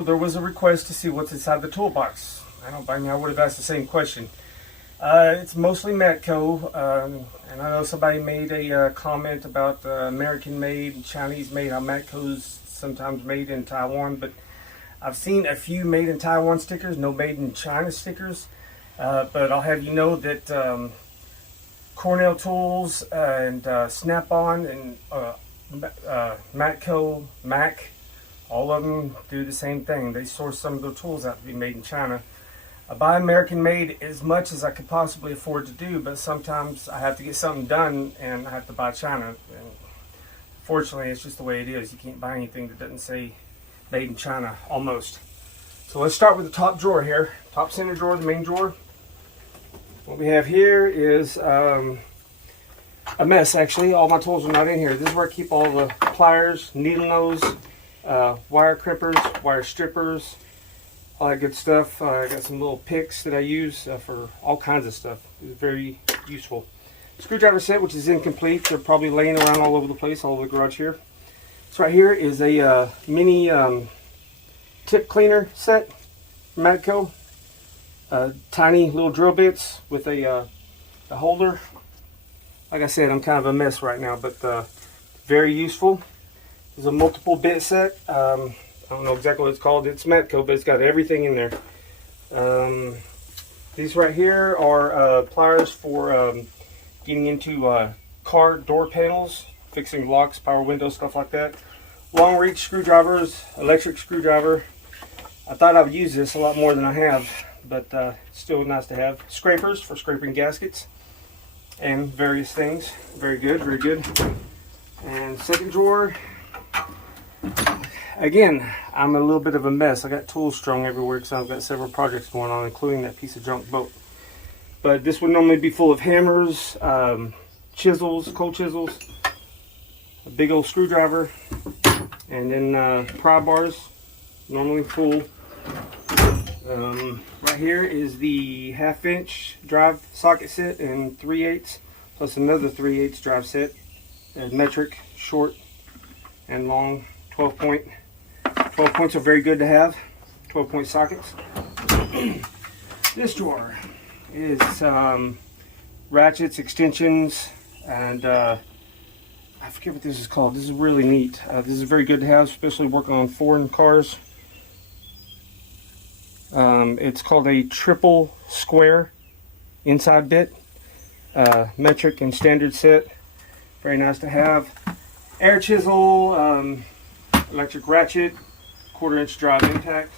There was a request to see what's inside the toolbox. I don't by now would have asked the same question. It's mostly Matco, and I know somebody made a comment about American made, Chinese made. Matco's sometimes made in Taiwan, but I've seen a few made in Taiwan stickers, no made in China stickers. But I'll have you know that Cornell Tools and Snap-on and Matco, Mac, all of them do the same thing. They source some of their tools out to be made in China. I buy American made as much as I could possibly afford to do, but sometimes I have to get something done and I have to buy China. And fortunately, it's just the way it is. You can't buy anything that doesn't say made in China, almost. So let's start with the top drawer here. Top center drawer, the main drawer. What we have here is a mess, actually. All my tools are not in here. This is where I keep all the pliers, needle nose, wire crimpers, wire strippers, all that good stuff. I got some little picks that I use for all kinds of stuff. It's very useful. Screwdriver set, which is incomplete. They're probably laying around all over the place, all over the garage here. This right here is a mini tip cleaner set from Matco. Tiny little drill bits with a holder. Like I said, I'm kind of a mess right now, but very useful. It's a multiple bit set. I don't know exactly what it's called. It's Matco, but it's got everything in there. These right here are pliers for getting into car door panels, fixing locks, power windows, stuff like that. Long reach screwdrivers, electric screwdriver. I thought I would use this a lot more than I have, but still nice to have. Scrapers for scraping gaskets and various things. Very good, very good. And second drawer. Again, I'm a little bit of a mess. I got tools strung everywhere because I've got several projects going on, including that piece of junk boat. But this would normally be full of hammers, chisels, cold chisels, a big old screwdriver, and then pry bars, normally full. Right here is the 1/2 inch drive socket set and 3/8, plus another 3/8 drive set, metric, short and long, 12 point. 12 points are very good to have, 12 point sockets. This drawer is ratchets, extensions, and I forget what this is called. This is really neat. This is very good to have, especially working on foreign cars. It's called a triple square inside bit, metric and standard set. Very nice to have. Air chisel, electric ratchet, 1/4 inch drive impact,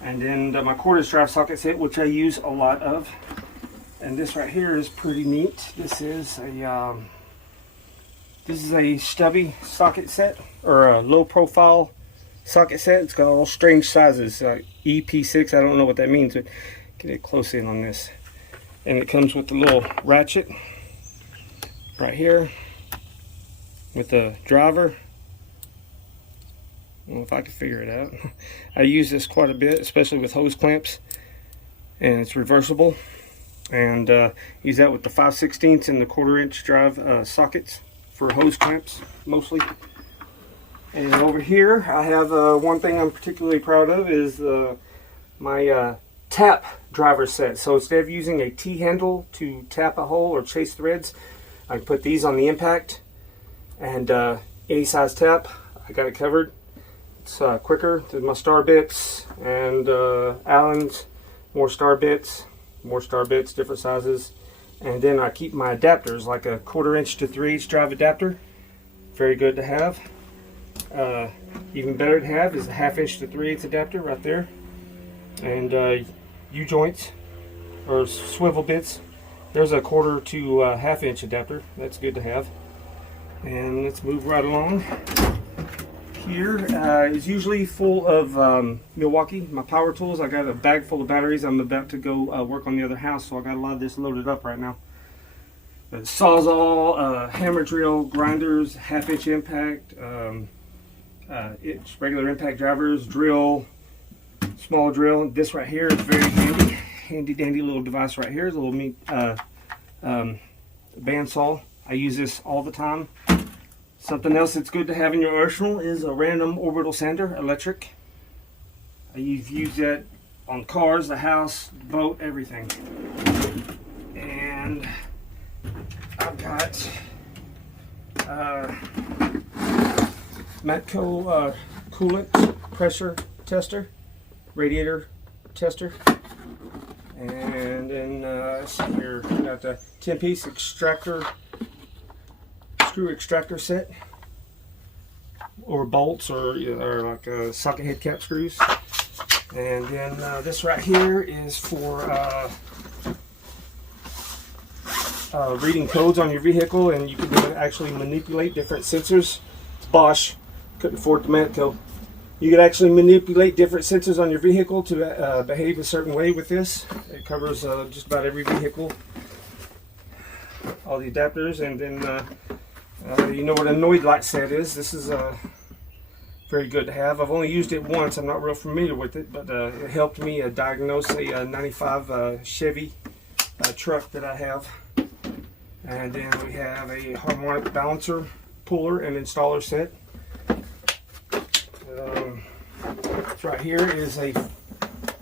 and then my 1/4 inch drive socket set, which I use a lot of. And this right here is pretty neat. This is a stubby socket set, or a low profile socket set. It's got all strange sizes. EP6, I don't know what that means, but get it close in on this. And it comes with the little ratchet right here with the driver. I don't know if I can figure it out. I use this quite a bit, especially with hose clamps, and it's reversible. And use that with the 5/16 and the 1/4 inch drive sockets for hose clamps mostly. And over here I have one thing I'm particularly proud of is my tap driver set. So instead of using a T-handle to tap a hole or chase threads, I put these on the impact, and any size tap, I got it covered. It's quicker than my star bits and Allen's, more star bits, different sizes. And then I keep my adapters, like a 1/4 inch to 3/8 drive adapter. Very good to have. Even better to have is a 1/2 inch to 3/8 adapter right there. And U-joints or swivel bits. There's a 1/4 to 1/2 inch adapter. That's good to have. And let's move right along. Here is usually full of Milwaukee, my power tools. I got a bag full of batteries. I'm about to go work on the other house, so I got a lot of this loaded up right now. Sawzall, hammer drill, grinders, 1/2 inch impact, it's regular impact drivers, drill, small drill. This right here is very handy dandy little device right here. Is a little bandsaw. I use this all the time. Something else that's good to have in your arsenal is a random orbital sander, electric. I've used it on cars, the house, boat, everything. And I've got Matco coolant pressure tester, radiator tester. And then let's see here, got the 10-piece extractor, screw extractor set, or bolts, or like socket head cap screws. And then this right here is for reading codes on your vehicle, and you can actually manipulate different sensors. It's Bosch, couldn't afford the Matco. You could actually manipulate different sensors on your vehicle to behave a certain way with this. It covers just about every vehicle, all the adapters. And then you know what a Noid light set is. This is very good to have. I've only used it once. I'm not real familiar with it, but it helped me diagnose a 95 Chevy truck that I have. And then we have a harmonic balancer, puller, and installer set. Right here is a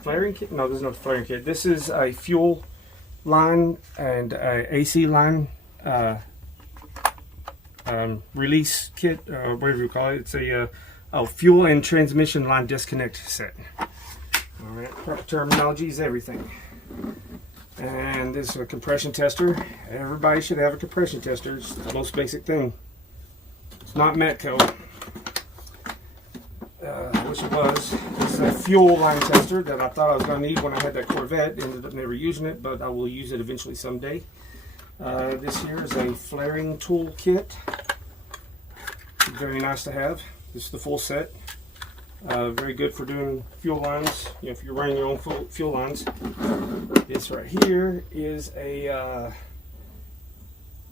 flaring kit. No, there's no flaring kit. This is a fuel line and a AC line release kit, whatever you call it. It's a fuel and transmission line disconnect set. All right, proper terminology is everything. And this is a compression tester. Everybody should have a compression tester. It's the most basic thing. It's not Matco. Which it was. This is a fuel line tester that I thought I was going to need when I had that Corvette. Ended up never using it, but I will use it eventually someday. This here is a flaring tool kit. Very nice to have. This is the full set. Very good for doing fuel lines. You know, if you're running your own fuel lines. This right here is a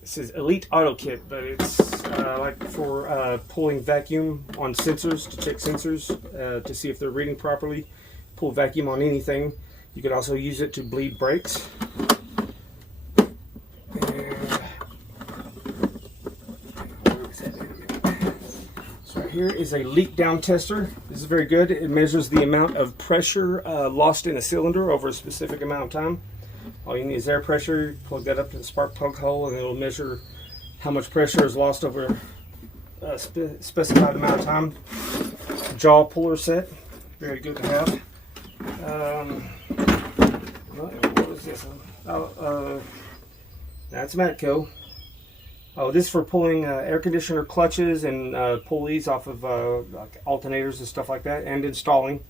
this is Elite Auto Kit, but it's like for pulling vacuum on sensors, to check sensors to see if they're reading properly. Pull vacuum on anything. You could also use it to bleed brakes. So right here is a leak down tester. This is very good. It measures the amount of pressure lost in a cylinder over a specific amount of time. All you need is air pressure. Plug that up to the spark plug hole, and it'll measure how much pressure is lost over a specified amount of time. Jaw puller set, very good to have. What is this? That's Matco. Oh, this is for pulling air conditioner clutches and pulleys off of like alternators and stuff like that, and installing.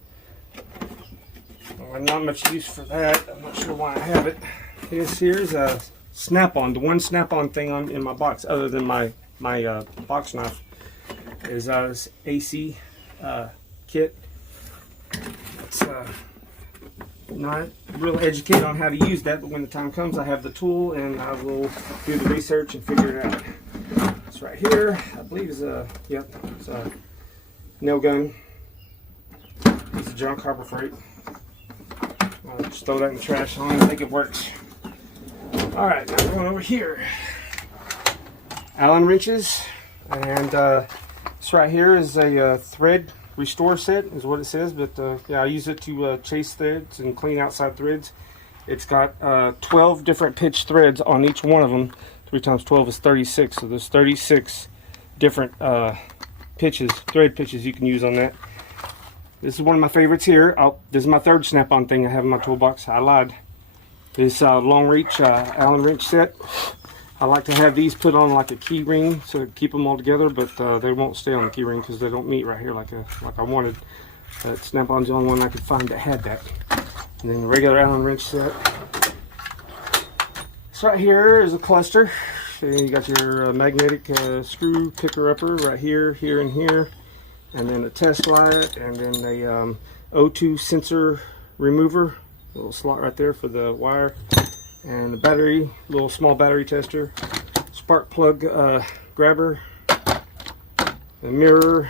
Not much use for that. I'm not sure why I have it. Here's a snap-on. The one snap-on thing in my box, other than my box knife, is this AC kit. It's not real educated on how to use that, but when the time comes, I have the tool and I will do the research and figure it out. It's right here. I believe is it's a nail gun. It's a junk, Harbor Freight. I'll just throw that in the trash. I don't think it works. Alright, now we're going over here. Allen wrenches. And this right here is a thread restore set, is what it says. But yeah, I use it to chase threads and clean outside threads. It's got 12 different pitch threads on each one of them. 3 times 12 is 36. So there's 36 different thread pitches you can use on that. This is one of my favorites here. This is my third snap-on thing I have in my toolbox. I lied. This long reach Allen wrench set. I like to have these put on like a key ring so to keep them all together, but they won't stay on the key ring because they don't meet right here like I wanted. Snap-on's the only one I could find that had that. And then the regular Allen wrench set. This right here is a cluster. And you got your magnetic screw picker-upper right here, here, and here. And then a test light, and then a O2 sensor remover, a little slot right there for the wire, and the battery, little small battery tester, spark plug grabber, a mirror.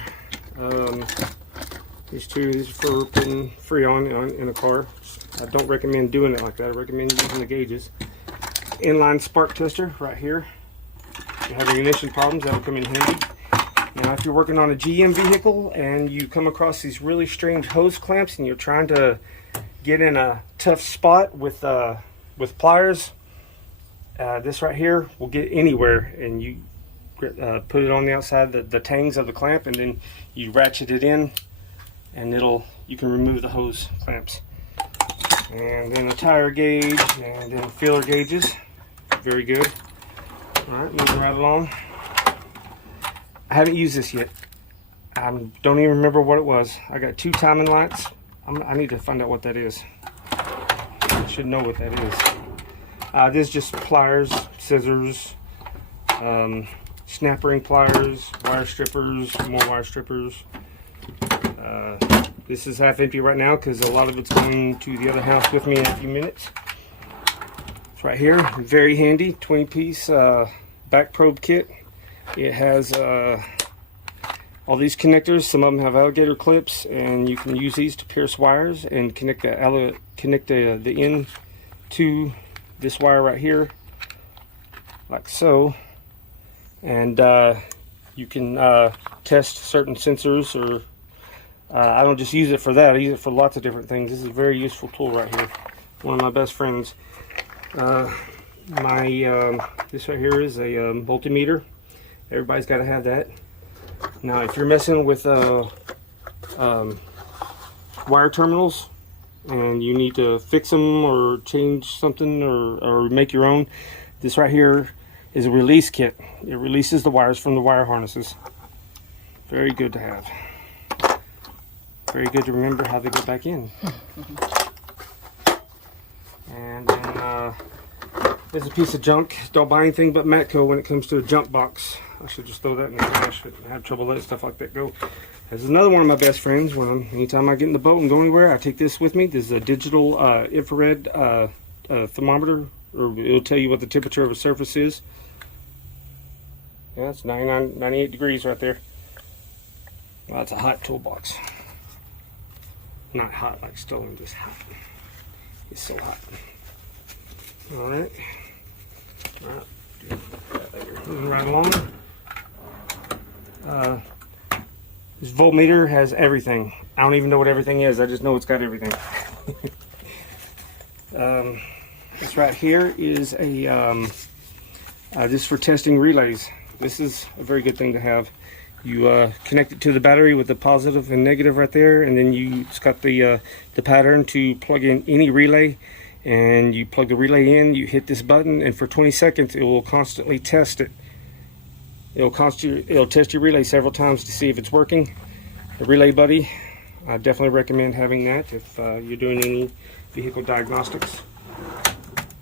These are for putting Freon in a car. I don't recommend doing it like that. I recommend using the gauges. Inline spark tester right here. If you have ignition problems, that'll come in handy. Now, if you're working on a GM vehicle and you come across these really strange hose clamps and you're trying to get in a tough spot with pliers, this right here will get anywhere, and you put it on the outside, the tangs of the clamp, and then you ratchet it in, and you can remove the hose clamps. And then a tire gauge, and then feeler gauges. Very good. All right, moving right along. I haven't used this yet. I don't even remember what it was. I got 2 timing lights. I need to find out what that is. I should know what that is. This is just pliers, scissors, snap ring pliers, wire strippers, more wire strippers. This is half empty right now because a lot of it's going to the other house with me in a few minutes. It's right here, very handy, 20-piece back probe kit. It has all these connectors. Some of them have alligator clips, and you can use these to pierce wires and connect the end to this wire right here, like so. And you can test certain sensors, or I don't just use it for that. I use it for lots of different things. This is a very useful tool right here. One of my best friends. This right here is a multimeter. Everybody's got to have that. Now, if you're messing with wire terminals and you need to fix them or change something or make your own, this right here is a release kit. It releases the wires from the wire harnesses. Very good to have. Very good to remember how they go back in. And then there's a piece of junk. Don't buy anything but Matco when it comes to a junk box. I should just throw that in the trash. I have trouble letting stuff like that go. There's another one of my best friends. Anytime I get in the boat and go anywhere, I take this with me. This is a digital infrared thermometer, or it'll tell you what the temperature of a surface is. Yeah, it's 98 degrees right there. Well, it's a hot toolbox. Not hot like stolen, just hot. It's so hot. All right. All right. Do that later. Moving right along. This voltmeter has everything. I don't even know what everything is. I just know it's got everything. This right here is this is for testing relays. This is a very good thing to have. You connect it to the battery with the positive and negative right there, and then it's got the pattern to plug in any relay. And you plug the relay in, you hit this button, and for 20 seconds it will constantly test it. It'll test your relay several times to see if it's working. The Relay Buddy, I definitely recommend having that if you're doing any vehicle diagnostics.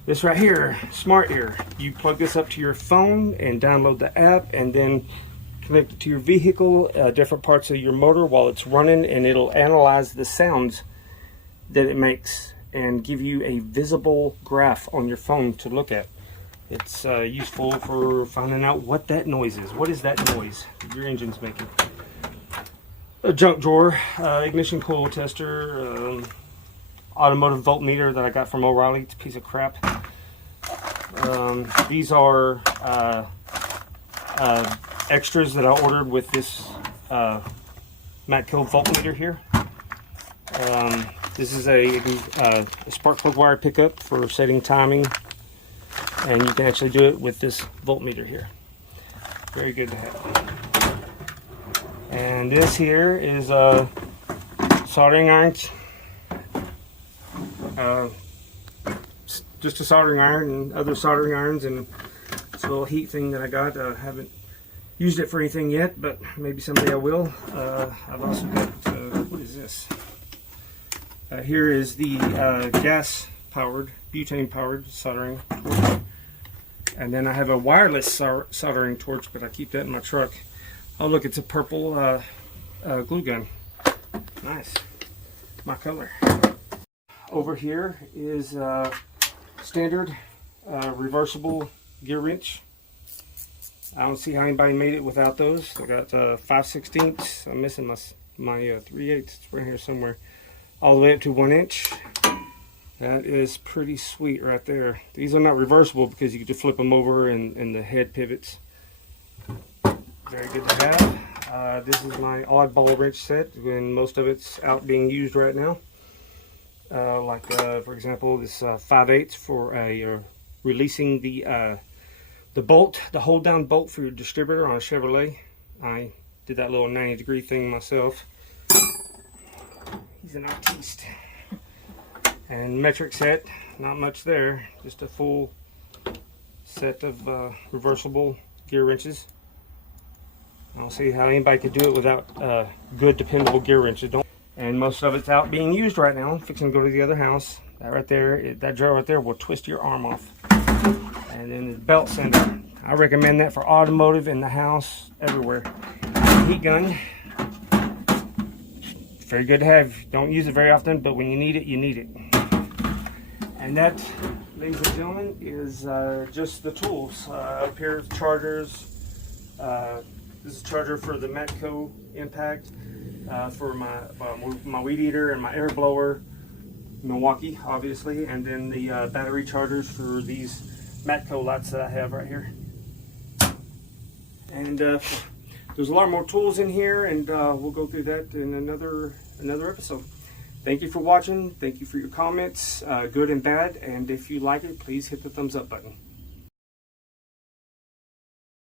This right here, Smart Ear. You plug this up to your phone and download the app, and then connect it to your vehicle, different parts of your motor while it's running, and it'll analyze the sounds that it makes and give you a visible graph on your phone to look at. It's useful for finding out what that noise is. What is that noise your engine's making? A junk drawer, ignition coil tester, automotive voltmeter that I got from O'Reilly. It's a piece of crap. These are extras that I ordered with this Matco voltmeter here. This is a spark plug wire pickup for setting timing, and you can actually do it with this voltmeter here. Very good to have. And this here is soldering irons. Just a soldering iron and other soldering irons, and it's a little heat thing that I got. I haven't used it for anything yet, but maybe someday I will. I've also got, what is this? Here is the gas-powered, butane-powered soldering torch. And then I have a wireless soldering torch, but I keep that in my truck. Oh look, it's a purple glue gun. Nice. My color. Over here is standard reversible gear wrench. I don't see how anybody made it without those. I got 5/16. I'm missing my 3/8. It's right here somewhere. All the way up to 1 inch. That is pretty sweet right there. These are not reversible because you can just flip them over and the head pivots. Very good to have. This is my oddball wrench set, and most of it's out being used right now. For example, this 5/8 for releasing the bolt, the hold down bolt for your distributor on a Chevrolet. I did that little 90-degree thing myself. He's an artiste. And metric set, not much there, just a full set of reversible gear wrenches. I don't see how anybody could do it without good, dependable gear wrenches. And most of it's out being used right now. I'm fixing to go to the other house. That right there, that drill right there will twist your arm off. And then the belt sander. I recommend that for automotive, in the house, everywhere. Heat gun. Very good to have. Don't use it very often, but when you need it, you need it. And that, ladies and gentlemen, is just the tools. Up here, chargers. This is a charger for the Matco Impact, for my weed eater and my air blower, Milwaukee, obviously, and then the battery chargers for these Matco lights that I have right here. And there's a lot more tools in here, and we'll go through that in another episode. Thank you for watching. Thank you for your comments, good and bad. And if you like it, please hit the thumbs up button.